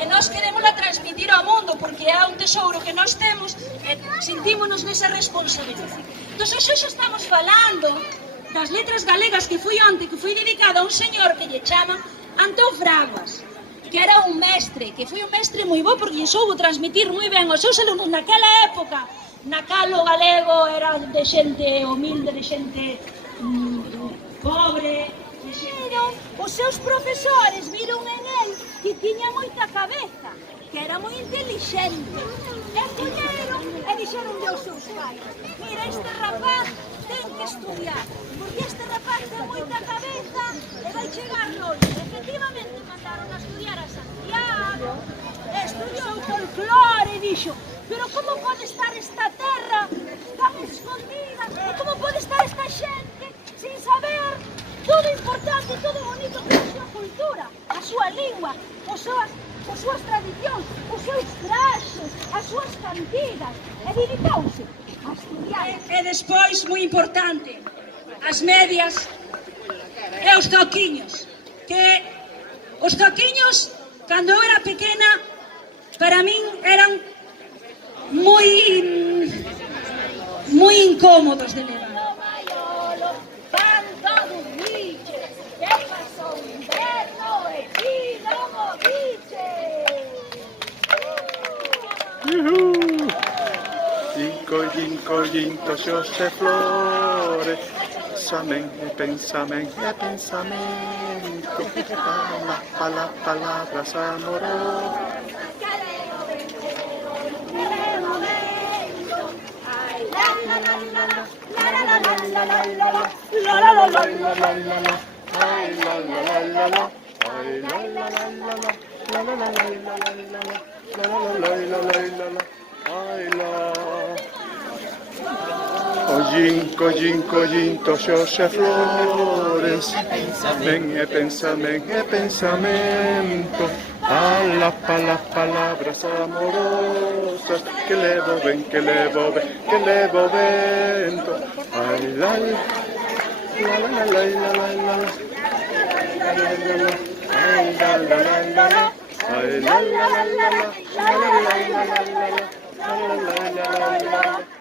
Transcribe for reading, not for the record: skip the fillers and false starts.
e nós queremos transmitir ao mundo porque é un tesouro que nós temos e sentímonos nesa responsabilidade. Entón, hoxe estamos falando das letras galegas que foi onte, que foi dedicada a un señor que lle chaman Antón Fraguas, que era un mestre, que foi un mestre moi bo porque lle soubo transmitir moi ben aos seus alumnos naquela época, na cal o galego era de xente humilde, de xente pobre, pero os seus profesores viron en él que tiña moita cabeza, que era moi inteligente, e colleron e dixeron aos seus pais: mira, este rapaz ten que estudiar, porque este rapaz ten moita cabeza e vai chegar longe. Efectivamente, mandaron a estudiar a Santiago, estudiou folclore e dixo: pero como pode estar esta terra tan escondida e como pode estar esta xente sin saber todo importante, todo bonito que é a súa cultura, a súa lingua, as súas tradicións, os seus traxos, as súas cantigas, e dedicouse a estudiar. E despois, moi importante, as medias e os toquiños, que os toquiños, cando eu era pequena, para min eran moi incómodos de levar. Cinco, xose flores, pensamento, palabras amorosas. Collinto, xose flores, pensamento, palabras amorosas, que levo vento, ai la la la la la.